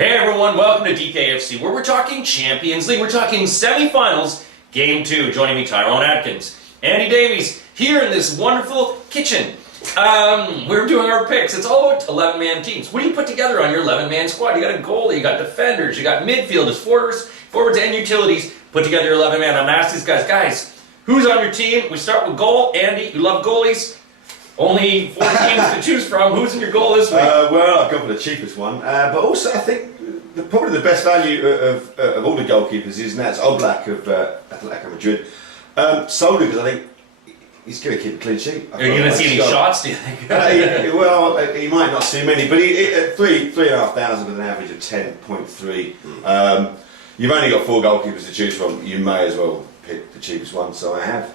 Hey everyone, welcome to DKFC, where we're talking Champions League. We're talking semi-finals, Game 2. Joining me, Tyrone Atkins, Andy Davies, here in this wonderful kitchen. We're doing our picks. It's all about 11-man teams. What do you put together on your 11-man squad? You got a goalie, you got defenders, you got midfielders, forwards and utilities. Put together your 11-man. I'm gonna ask these guys, who's on your team? We start with goal. Andy, you love goalies. Only 4 teams to choose from. Who's in your goal this week? Well, I've gone for the cheapest one, but also I think probably the best value of all the goalkeepers is Nats Oblak of Atletico Madrid. Solely because I think he's going to keep a clean sheet. Are you going to see any shots, do you think? Well, he might not see many, but at 3,500 with an average of 10.3. You've only got 4 goalkeepers to choose from. You may as well pick the cheapest one. So I have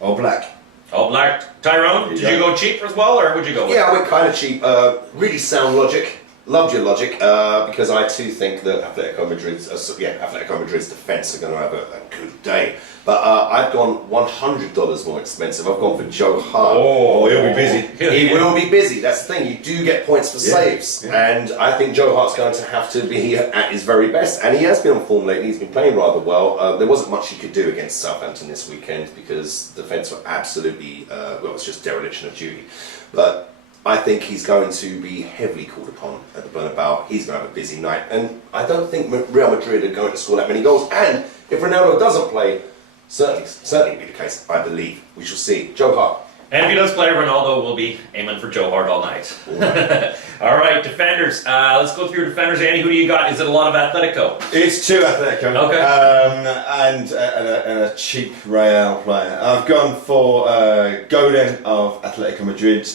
Oblak. Oblak. Tyrone, did you go cheap as well, or would you go with? Yeah, I went kind of cheap. Really sound logic. Loved your logic, because I too think that Atletico Madrid's defence are going to have a good day. But I've gone $100 more expensive. I've gone for Joe Hart. Oh, he'll be busy. He will be busy. That's the thing. You do get points for saves, and I think Joe Hart's going to have to be at his very best. And he has been on form lately. He's been playing rather well. There wasn't much he could do against Southampton this weekend because the defence were absolutely it's just dereliction of duty. But I think he's going to be heavily called upon at the Bernabeu. He's going to have a busy night, and I don't think Real Madrid are going to score that many goals. And if Ronaldo doesn't play, certainly be the case, I believe. We shall see. Joe Hart. And if he does play, Ronaldo will be aiming for Joe Hart all night. All right, defenders. Let's go through your defenders. Andy, who do you got? Is it a lot of Atletico? It's 2 Atletico. Okay. And a cheap Real player. I've gone for Godin of Atletico Madrid.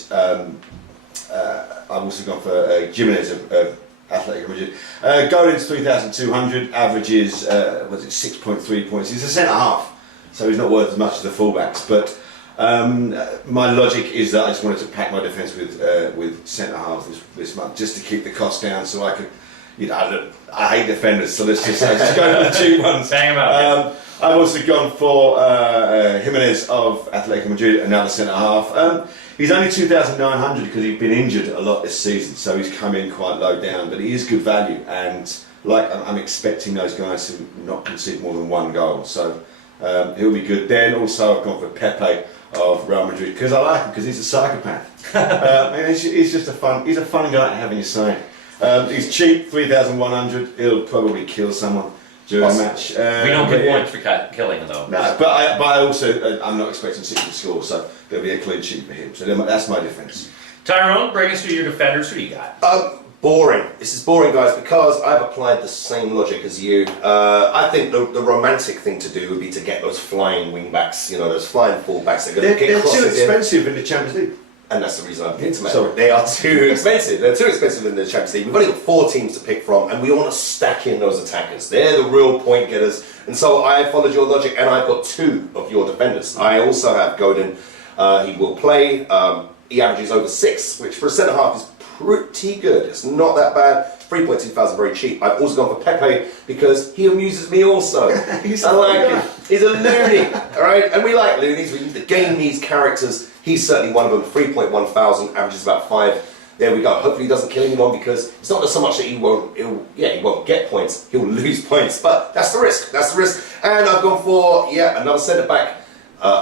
I've also gone for Jimenez of Atletico Madrid. Godin's 3,200, averages 6.3 points. He's a centre half, so he's not worth as much as the fullbacks. But my logic is that I just wanted to pack my defence with centre halves this month, just to keep the cost down, so I could. I hate defenders, so let's just go for the cheap ones. Bang 'em out. I've also gone for Jimenez of Atletico Madrid, another centre half. He's only 2,900 because he's been injured a lot this season, so he's come in quite low down, but he is good value, and I'm expecting those guys to not concede more than 1 goal, so he'll be good. Then also I've gone for Pepe of Real Madrid because I like him because he's a psychopath. He's just he's a fun guy to have in your side. He's cheap, 3,100. He'll probably kill someone during a match. We don't give points for killing, though. No, but I also I'm not expecting City to score, so there'll be a clean sheet for him. So that's my difference. Tyrone, bring us through your defenders. Who do you got? Boring. This is boring, guys, because I've applied the same logic as you. I think the romantic thing to do would be to get those flying wing backs, those flying full-backs that are going to get They're crosses too expensive in the Champions League. And that's the reason I've picked them out. Sorry. They are too expensive. They're too expensive in the Champions League. We've only got 4 teams to pick from, and we want to stack in those attackers. They're the real point getters. And so I followed your logic, and I've got 2 of your defenders. I also have Godin. He will play. He averages over 6, which for a centre half is pretty good. It's not that bad. 3.2 thousand, very cheap. I've also gone for Pepe because he amuses me also. I like him. He's a loony, all right? And we like loonies. The game needs characters. He's certainly one of them. 3.1 thousand, averages about 5. There we go. Hopefully he doesn't kill anyone because it's not just so much that he won't get points. He'll lose points, but that's the risk. That's the risk. And I've gone for another centre back.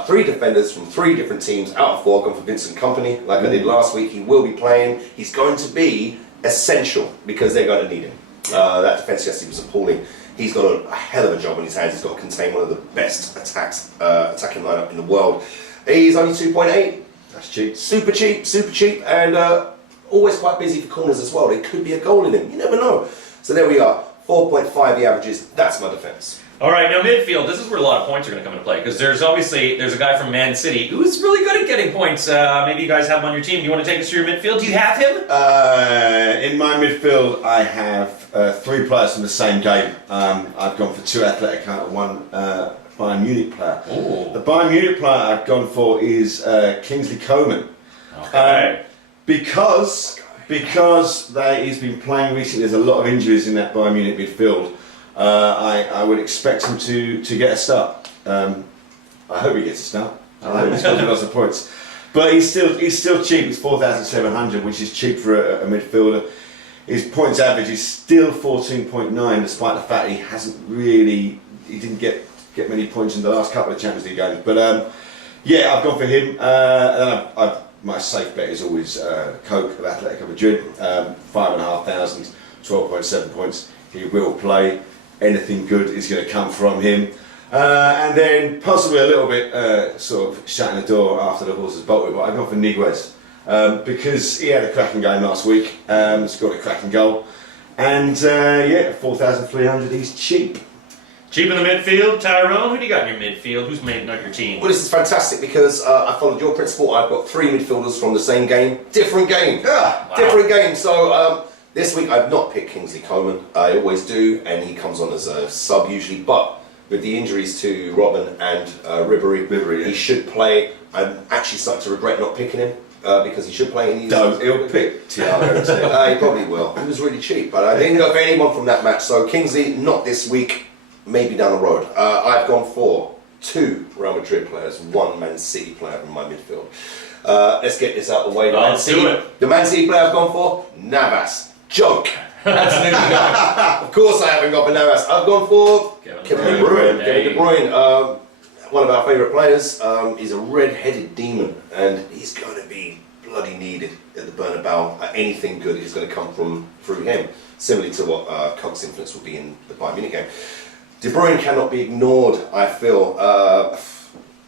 3 defenders from 3 different teams out of 4. I've gone for Vincent Kompany, like I did last week. He will be playing. He's going to be essential because they're going to need him. That defence yesterday was appalling. He's got a hell of a job on his hands. He's got to contain one of the best attacking lineup in the world. He's only 2.8. That's cheap. Super cheap, and always quite busy for corners as well. There could be a goal in him. You never know. So there we are. 4.5 the averages. That's my defence. All right, now midfield. This is where a lot of points are going to come into play because there's a guy from Man City who's really good at getting points. Maybe you guys have him on your team. Do you want to take us through your midfield? Do you have him? In my midfield, I have 3 players from the same game. I've gone for 2 Atletico and 1 Bayern Munich player. Ooh. The Bayern Munich player I've gone for is Kingsley Coman. Okay. Because he's been playing recently, there's a lot of injuries in that Bayern Munich midfield. I would expect him to get a start. I hope he gets a start. I hope he scores lots of points. But he's still cheap. It's 4,700, which is cheap for a midfielder. his points average is still 14.9, despite the fact he didn't get many points in the last couple of Champions League games. But yeah, I've gone for him. And then my safe bet is always Coke of Atletico Madrid, 5,500, 12.7 points. He will play. Anything good is going to come from him. And then possibly a little bit sort of shutting the door after the horses bolted, but I've gone for Niguez. Because he had a cracking game last week, scored a cracking goal, and yeah, 4,300, he's cheap. Cheap in the midfield, Tyrone. Who do you got in your midfield? Who's making up your team? Well, this is fantastic because I followed your principle. I've got 3 midfielders from the same game, different game, different game. So this week I've not picked Kingsley Coman. I always do, and he comes on as a sub usually. But with the injuries to Robin and Ribery, he should play. I'm actually starting to regret not picking him. Because he should play in No, he'll pick Thiago. He probably will. He was really cheap, but I didn't go for anyone from that match. So Kingsley, not this week, maybe down the road. I've gone for 2 Real Madrid players, 1 Man City player in my midfield. Let's get this out of the way. Let's do it. The Man City player I've gone for, Navas. Joke. Absolutely not. Of course I haven't gone for Navas. I've gone for Kevin De Bruyne. Kevin De Bruyne. One of our favourite players. He's a red-headed demon, and he's going to be bloody needed at the Bernabeu. Anything good is going to come through him, similarly to what Coke's influence will be in the Bayern Munich game. De Bruyne cannot be ignored, I feel.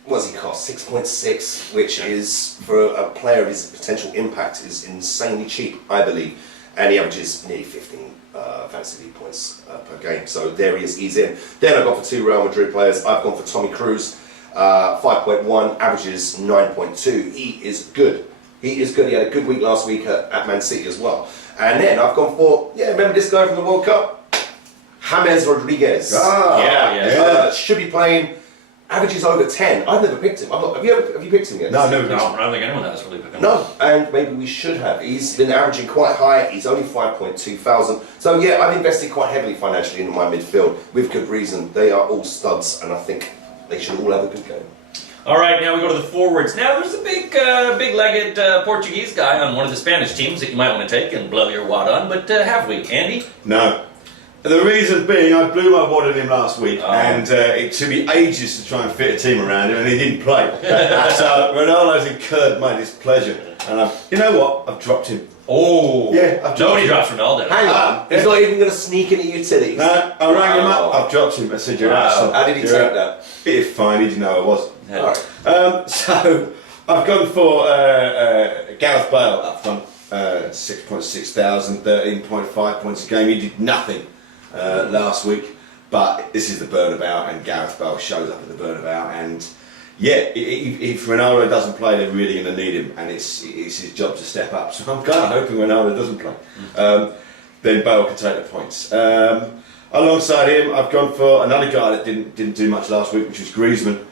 What does he cost? 6.6, which is, for a player of his potential impact, is insanely cheap, I believe. And he averages nearly 15 fantasy league points per game. So there he is, he's in. Then I've gone for 2 Real Madrid players. I've gone for Tommy Cruz, 5.1, averages 9.2. He is good. He is good. He had a good week last week at Man City as well. And then I've gone for, remember this guy from the World Cup? James Rodriguez. Yeah. Should be playing. Averages over 10. I've never picked him. Have you picked him yet? No, never. No, I don't think anyone has really picked him. No, and maybe we should have. He's been averaging quite high. He's only 5.2 thousand. So yeah, I've invested quite heavily financially in my midfield with good reason. They are all studs, and I think they should all have a good game. All right, now we go to the forwards. Now there's a big-legged Portuguese guy on one of the Spanish teams that you might want to take and blow your wad on. But have we, Andy? No. The reason being, I blew my wad on him last week, and it took me ages to try and fit a team around him, and he didn't play. So Ronaldo's incurred my displeasure, and you know what? I've dropped him. Oh, Yeah, I've dropped nobody him. drops Ronaldo. Hang on, he's not even going to sneak into utilities. No, I rang him up. I've dropped him. I said, "You're out." How did he take that? Bit fine. He didn't know I was. Yeah. All right. So I've gone for Gareth Bale up front. 6.6 thousand, 13.5 points a game. He did nothing last week, but this is the Bernabeu, and Gareth Bale shows up at the Bernabeu, and yeah, if Ronaldo doesn't play, they're really going to need him, and it's his job to step up. So I'm kind of hoping Ronaldo doesn't play. Then Bale can take the points. Alongside him, I've gone for another guy that didn't do much last week, which was Griezmann.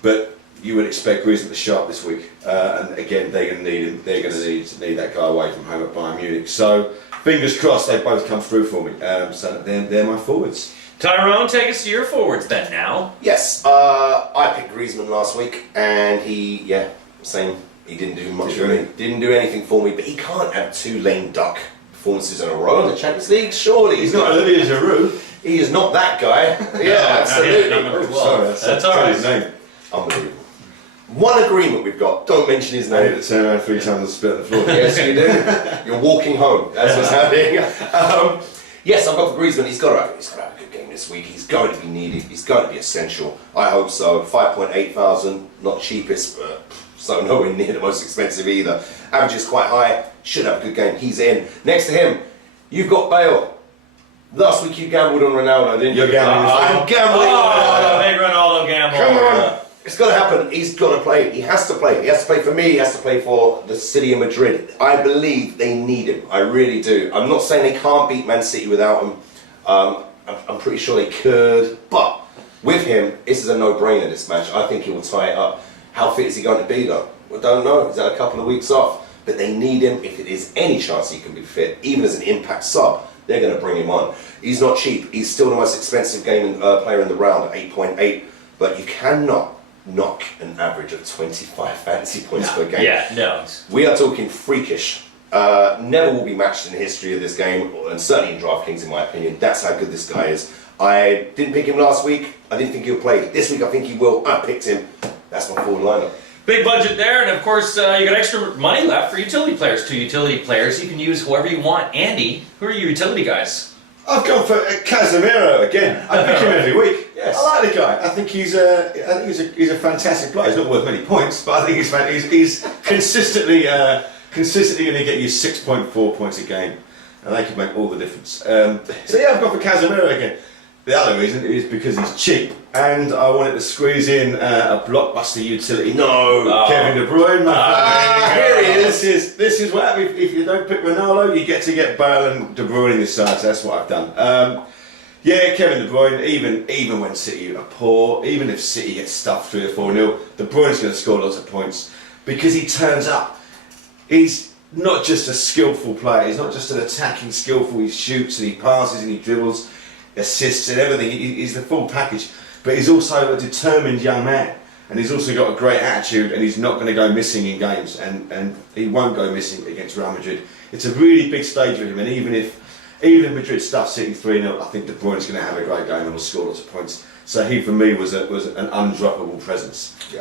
But you would expect Griezmann to show up this week, and again, they're going to need him. They're going to need that guy away from home at Bayern Munich. So fingers crossed they both come through for me. So they're my forwards. Tyrone, take us to your forwards then now. Yes, I picked Griezmann last week, and he didn't do much for me. Didn't do anything for me, but he can't have 2 lame duck performances in a row in the Champions League, surely. He's not Olivier Giroud. He is not that guy. Yeah, absolutely. Not number 12. Sorry, That's all right. his name. Unbelievable. One agreement we've got, don't mention his I need name. to turn around 3 times and spit on the floor. Yes, you do. You're walking home. That's what's happening. Yes, I've got for Griezmann. He's got to have a good game this week. He's going to be needed. He's going to be essential. I hope so. 5.8 thousand, not cheapest, but so nowhere near the most expensive either. Average is quite high. Should have a good game. He's in. Next to him, you've got Bale. Last week you gambled on Ronaldo, didn't you? You're gambling. I'm gambling Oh, on big Ronaldo gamble. Come on. It's got to happen. He's got to play. He has to play. He has to play for me. He has to play for the City of Madrid. I believe they need him. I really do. I'm not saying they can't beat Man City without him. I'm pretty sure they could. But with him, this is a no-brainer, this match. I think he will tie it up. How fit is he going to be, though? We don't know. He's had a couple of weeks off. But they need him. If it is any chance he can be fit, even as an impact sub, they're going to bring him on. He's not cheap. He's still the most expensive player in the round at 8.8. But you cannot knock an average of 25 fantasy points per game. Yeah, no. We are talking freakish. Never will be matched in the history of this game, and certainly in DraftKings, in my opinion. That's how good this guy is. I didn't pick him last week. I didn't think he'll play. This week I think he will. I picked him. That's my forward lineup. Big budget there, and of course, you got extra money left for utility players. 2 utility players. You can use whoever you want. Andy, who are your utility guys? I've gone for Casemiro again. I pick him every week. Yes. I like the guy. I think he's a fantastic player. He's not worth many points, but I think he's consistently going to get you 6.4 points a game, and they can make all the difference. So yeah, I've gone for Casemiro again. The other reason is because he's cheap, and I wanted to squeeze in a blockbuster utility. No, Kevin De Bruyne. here he is. This is what happens if you don't pick Ronaldo. You get to get Bale and De Bruyne in this side. So that's what I've done. Yeah, Kevin De Bruyne. Even when City are poor, even if City gets stuffed 3 or 4-0, De Bruyne's going to score lots of points because he turns up. He's not just a skillful player. He's not just an attacking skillful. He shoots and he passes and he dribbles, assists and everything. He's the full package. But he's also a determined young man, and he's also got a great attitude, and he's not going to go missing in games, and he won't go missing against Real Madrid. It's a really big stage for him, and even if Madrid stuff City 3-0, I think De Bruyne's going to have a great game and will score lots of points. So he, for me, was an undroppable presence in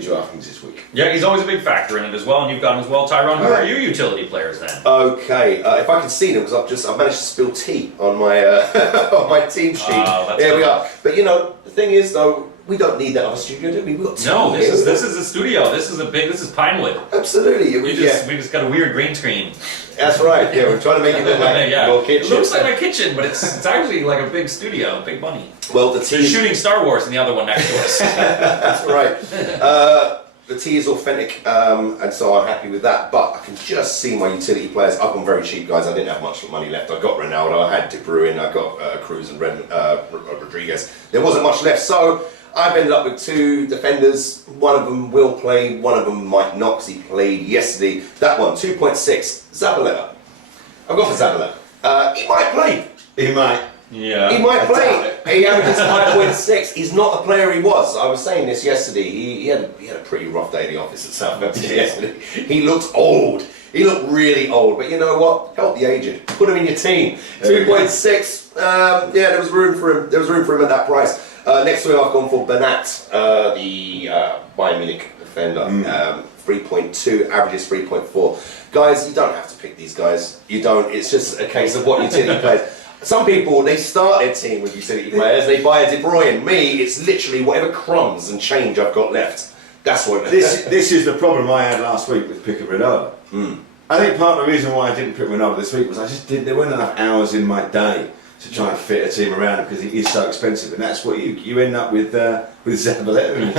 DraftKings this week. Yeah, he's always a big factor in it as well, and you've got him as well. Tyrone, who are your utility players then? Okay, if I can see them, because I've managed to spill tea on my on my team sheet. There we are. But you know, the thing is though, we don't need that other studio, do we? We've got tea. No, this is a studio. This is Pinewood. Absolutely. We just got a weird green screen. That's right. Yeah, we're trying to make it look like your kitchen. It looks like my kitchen, but it's actually like a big studio, big money. Well, the They're tea. shooting Star Wars in the other one next to us. That's right. The tea is authentic, and so I'm happy with that. But I can just see my utility players. I've gone very cheap, guys. I didn't have much money left. I got Ronaldo, I had De Bruyne, I got Cruz and Rodriguez. There wasn't much left, so I've ended up with 2 defenders. One of them will play, one of them might not, because he played yesterday. That one, 2.6, Zabaleta. I've gone for Zabaleta. He might play. He might. Yeah. He might play. He averages 5.6. He's not the player he was. I was saying this yesterday. He had a pretty rough day at the office at Southampton yesterday. He looked old. He looked really old. But you know what? Help the aged. Put him in your team. 2.6. Yeah, there was room for him. There was room for him at that price. Next to him, I've gone for Bernat, the Bayern Munich defender. 3.2, averages 3.4. Guys, you don't have to pick these guys. You don't. It's just a case of what utility players. Some people, they start their team with utility players, they buy a De Bruyne. Me, it's literally whatever crumbs and change I've got left. That's what... This is the problem I had last week with picking Ronaldo. I think part of the reason why I didn't pick Ronaldo this week was there weren't enough hours in my day to try and fit a team around him because he is so expensive, and that's what you end up with Zabaleta in the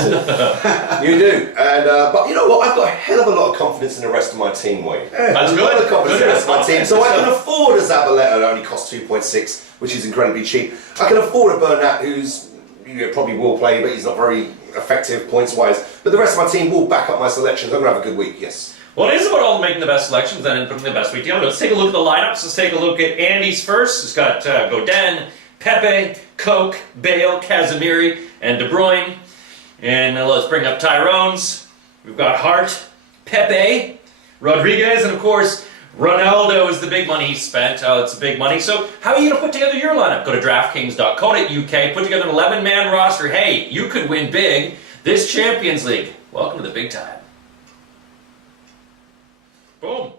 team. You do, and but you know what? I've got a hell of a lot of confidence in the rest of my team, Wade. That's a good. lot of confidence in the rest of my team, so I can Good afford a Zabaleta that only costs 2.6, which is incredibly cheap. I can afford a Bernat who's probably will play, but he's not very effective points-wise. But the rest of my team will back up my selections. I'm going to have a good week, yes. Well, it is about all making the best selections and putting the best week together. Let's take a look at the lineups. Let's take a look at Andy's first. It's got Godin, Pepe, Koch, Bale, Casemiro, and De Bruyne. And let's bring up Tyrone's. We've got Hart, Pepe, Rodriguez, and of course, Ronaldo is the big money he spent. It's big money. So how are you going to put together your lineup? Go to DraftKings.co.uk, put together an 11-man roster. Hey, you could win big this Champions League. Welcome to the big time. Boom.